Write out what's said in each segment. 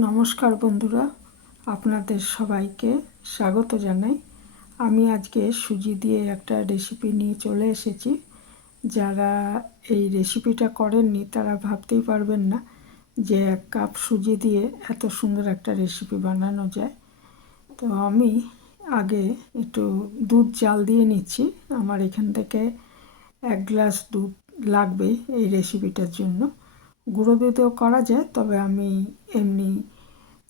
নমস্কার বন্ধুরা, আপনাদের সবাইকে স্বাগত জানাই। আমি আজকে সুজি দিয়ে একটা রেসিপি নিয়ে চলে এসেছি। যারা এই রেসিপিটা করেননি তারা ভাবতেই পারবেন না যে 1 কাপ সুজি দিয়ে এত সুন্দর একটা রেসিপি বানানো যায়। তো আমি আগে একটু দুধ জাল দিয়ে নিচ্ছি। আমার এখান থেকে 1 গ্লাস দুধ লাগবে এই রেসিপিটার জন্য। গুঁড়ো দুধেও করা যায়, তবে আমি এমনি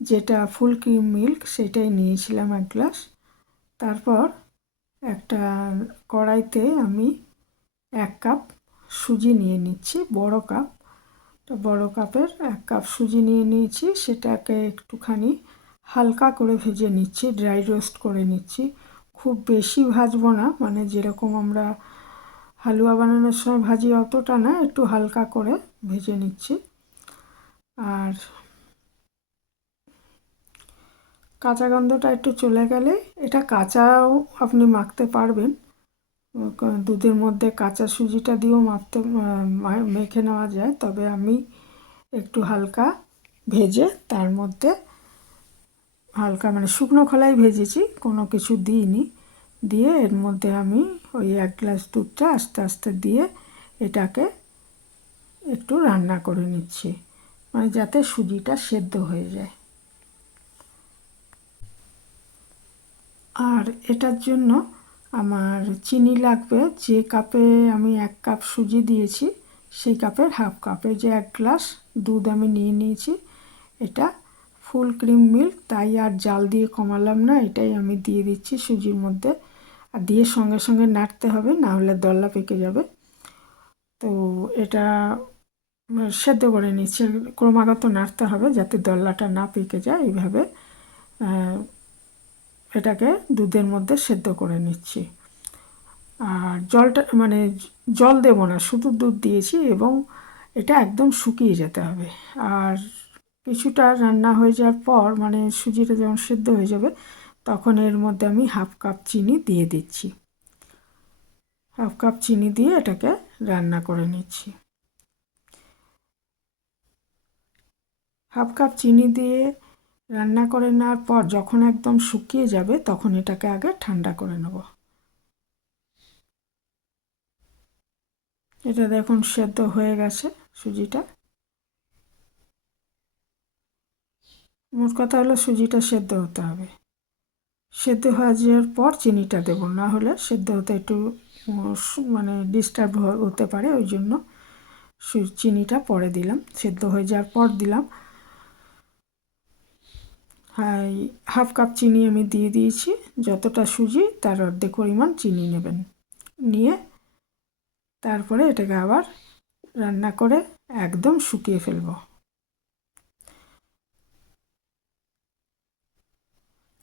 যেটা ফুল ক্রিম মিল্ক সেটাই নিয়েছিলাম 1 গ্লাস। তারপর একটা কড়াইতে আমি 1 কাপ সুজি নিয়ে নিচ্ছি, বড় কাপ। তো বড় কাপের 1 কাপ সুজি নিয়ে নিয়েছি, সেটাকে একটুখানি হালকা করে ভেজে নিচ্ছি, ড্রাই রোস্ট করে নিচ্ছি। খুব বেশি ভাজবো না, মানে যেরকম আমরা হালুয়া বানানোর সময় ভাজি অতটা না, একটু হালকা করে ভেজে নিচ্ছি। আর কাঁচা গন্ধটা একটু চলে গেলে, এটা কাঁচাও আপনি মাখতে পারবেন, দুধের মধ্যে কাঁচা সুজিটা দিয়েও মেখে নেওয়া যায়। তবে আমি একটু হালকা ভেজে তার মধ্যে হালকা মানে শুকনো খোলাই ভেজেছি, কোনো কিছু দিইনি। দিয়ে এর মধ্যে আমি ওই 1 গ্লাস দুধটা আস্তে আস্তে দিয়ে এটাকে একটু রান্না করে নিচ্ছি, মানে যাতে সুজিটা সেদ্ধ হয়ে যায়। আর এটার জন্য আমার চিনি লাগবে। যে কাপে আমি 1 কাপ সুজি দিয়েছি সেই কাপের হাফ কাপে, যে 1 গ্লাস দুধ আমি নিয়ে নিয়েছি। এটা ফুল ক্রিম মিল্ক, তাই আর জাল দিয়ে কমালাম না, এটাই আমি দিয়ে দিচ্ছি সুজির মধ্যে। আর দিয়ে সঙ্গে সঙ্গে নাড়তে হবে, না হলে দলা পেকে যাবে। তো এটা সেদ্ধ করে নিচ্ছে, ক্রমাগত নাড়তে হবে যাতে দলাটা না পেকে যায়। এইভাবে এটাকে দুধের মধ্যে সেদ্ধ করে নিচ্ছি। আর জলটা মানে জল দেব না, শুধু দুধ দিয়েছি, এবং এটা একদম শুকিয়ে যেতে হবে। আর কিছুটা রান্না হয়ে যাওয়ার পর, মানে সুজিটা যখন সেদ্ধ হয়ে যাবে, তখন এর মধ্যে আমি হাফ কাপ চিনি দিয়ে দিচ্ছি। হাফ কাপ চিনি দিয়ে এটাকে রান্না করে নিচ্ছি। হাফ কাপ চিনি দিয়ে রান্না করে নেওয়ার পর যখন একদম শুকিয়ে যাবে, তখন এটাকে আগে ঠান্ডা করে নেব। এটা দেখুন সেদ্ধ হয়ে গেছে সুজিটা। মোট কথা হলো সুজিটা সেদ্ধ হতে হবে। সেদ্ধ হয়ে যাওয়ার পর চিনিটা দেবো, না হলে সেদ্ধ হতে একটু মানে ডিস্টার্ব হতে পারে, ওই জন্য চিনিটা পরে দিলাম, সেদ্ধ হয়ে যাওয়ার পর দিলাম। হ্যাঁ, হাফ কাপ চিনি আমি দিয়ে দিয়েছি। যতটা সুজি তার অর্ধেক পরিমাণ চিনি নেবেন, নিয়ে তারপরে এটাকে আবার রান্না করে একদম শুকিয়ে ফেলবো।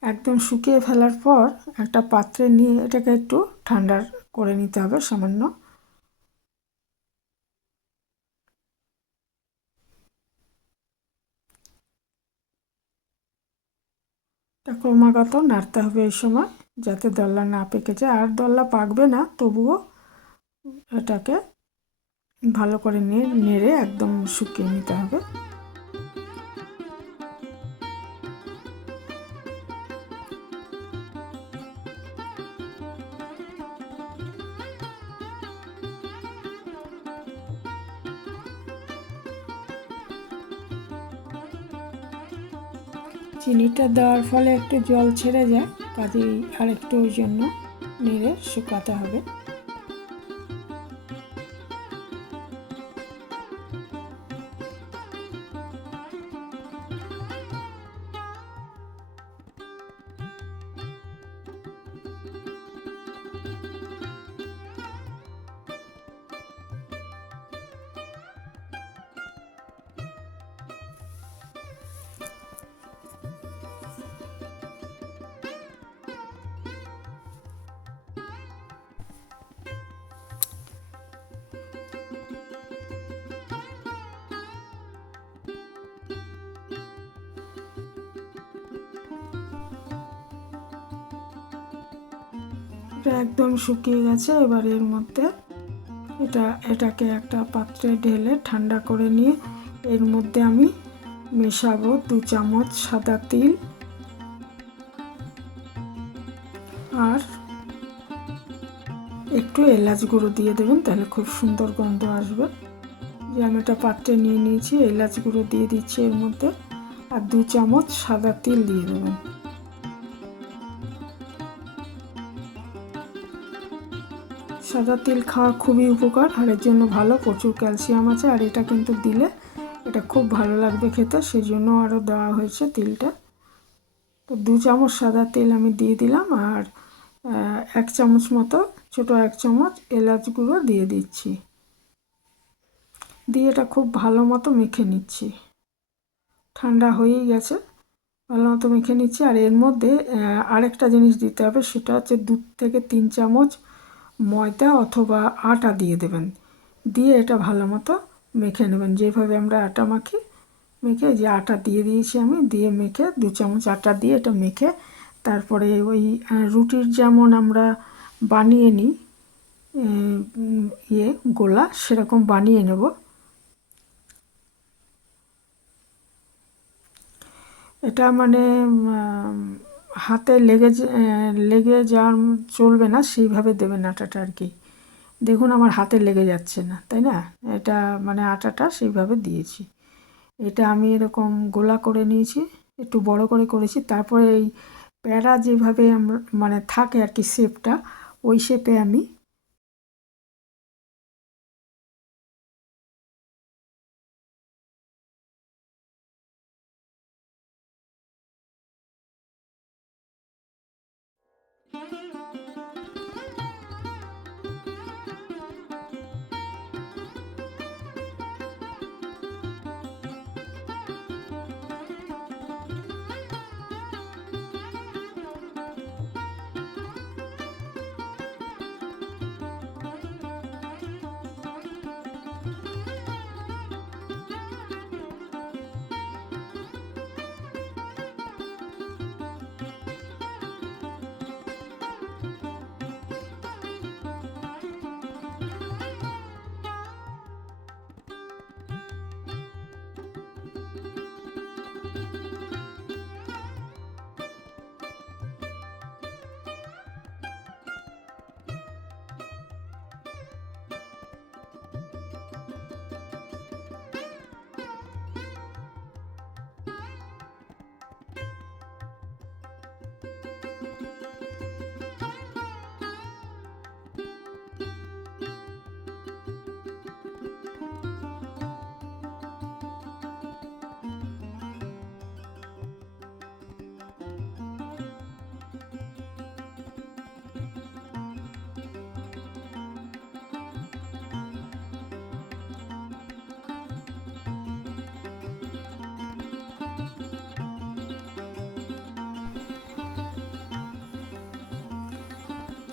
একদম শুকিয়ে ফেলার পর একটা পাত্রে নিয়ে এটাকে একটু ঠান্ডা করে নিতে হবে সামান্য। এটা ক্রমাগত নাড়তে হবে এই সময়, যাতে দলা না পেকে যায়। আর দলা পাকবে না, তবুও এটাকে ভালো করে নেড়ে একদম শুকিয়ে নিতে হবে। চিনিটা দেওয়ার ফলে একটু জল ছেড়ে যায়, কাজেই আর একটু ওই জন্য নেড়ে শুকাতে হবে। এটা একদম শুকিয়ে গেছে। এবার এর মধ্যে এটাকে একটা পাত্রে ঢেলে ঠান্ডা করে নিয়ে এর মধ্যে আমি মেশাবো 2 চামচ সাদা তিল আর একটু এলাচ গুঁড়ো দিয়ে দেবেন, তাহলে খুব সুন্দর গন্ধ আসবে। যে আমি একটা পাত্রে নিয়ে নিয়েছি, এলাচ গুঁড়ো দিয়ে দিচ্ছি এর মধ্যে, আর 2 চামচ সাদা তিল দিয়ে দেবেন। সাদা তিল খাওয়া খুবই উপকার, হাড়ের জন্য ভালো, প্রচুর ক্যালসিয়াম আছে। আর এটা কিন্তু দিলে এটা খুব ভালো লাগবে খেতে, সেই জন্য আরও দেওয়া হয়েছে তিলটা। তো 2 চামচ সাদা তেল আমি দিয়ে দিলাম, আর 1 চামচ মতো, ছোটো 1 চামচ এলাচ গুঁড়ো দিয়ে দিচ্ছি। দিয়ে এটা খুব ভালো মতো মেখে নিচ্ছি। ঠান্ডা হয়েই গেছে, ভালো মতো মেখে নিচ্ছি। আর এর মধ্যে আরেকটা জিনিস দিতে হবে, সেটা হচ্ছে 2 থেকে 3 চামচ ময়দা অথবা আটা দিয়ে দেবেন। দিয়ে এটা ভালো মতো মেখে নেবেন, যেভাবে আমরা আটা মাখি। মেখে যে আটা দিয়ে দিয়েছি আমি, দিয়ে মেখে 2 চামচ আটা দিয়ে এটা মেখে, তারপরে ওই রুটির যেমন আমরা বানিয়ে নিই গোলা, সেরকম বানিয়ে নেব। এটা মানে হাতে লেগে যাওয়ার চলবে না, সেইভাবে দেবেন আটাটা আর কি। দেখুন আমার হাতে লেগে যাচ্ছে না, তাই না? এটা মানে আটাটা সেইভাবে দিয়েছি। এটা আমি এরকম গোলা করে নিয়েছি, একটু বড় করে করেছি। তারপরে এই প্যারা যেভাবে আমরা মানে থাকে আর কি শেপটা, ওই শেপে আমি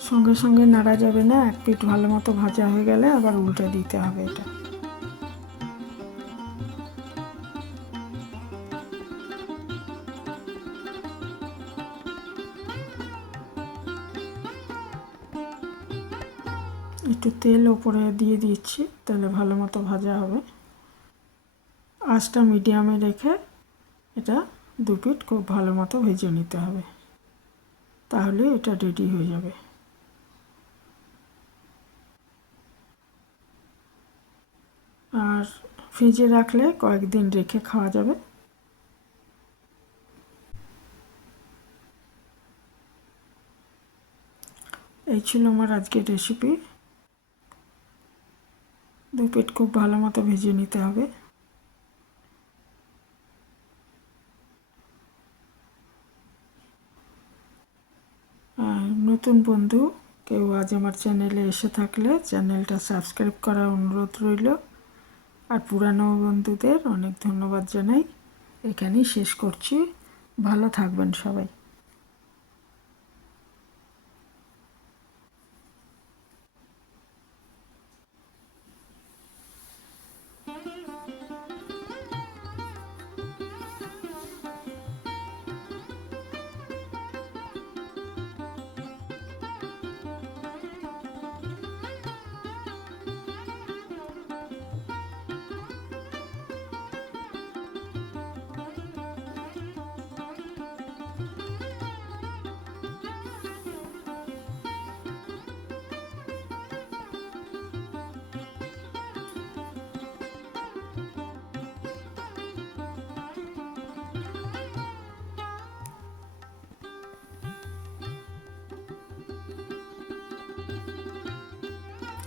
সঙ্গে সঙ্গে নাড়া যাবে না, এক পিঠ ভালো মতো ভাজা হয়ে গেলে আবার উল্টে দিতে হবে। এটা একটু তেল ওপরে দিয়ে দিচ্ছি, তাহলে ভালো মতো ভাজা হবে। আঁচটা মিডিয়ামে রেখে এটা 2 পিঠ খুব ভালো মতো ভেজে নিতে হবে, তাহলে এটা রেডি হয়ে যাবে। আর ফ্রিজে রাখলে কয়েকদিন রেখে খাওয়া যাবে। এই ছিল আমার আজকের রেসিপি। 2 পিঠ খুব ভালো মতো ভেজে নিতে হবে। আর নতুন বন্ধু কেউ আজ আমার চ্যানেলে এসে থাকলে চ্যানেলটা সাবস্ক্রাইব করার অনুরোধ রইল। আর পুরানো বন্ধুদের অনেক ধন্যবাদ জানাই। এখানেই শেষ করছি। ভালো থাকবেন সবাই।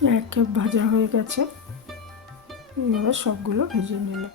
এক খেপ ভাজা হয়ে গেছে, এইভাবে সবগুলো ভেজে নিলাম।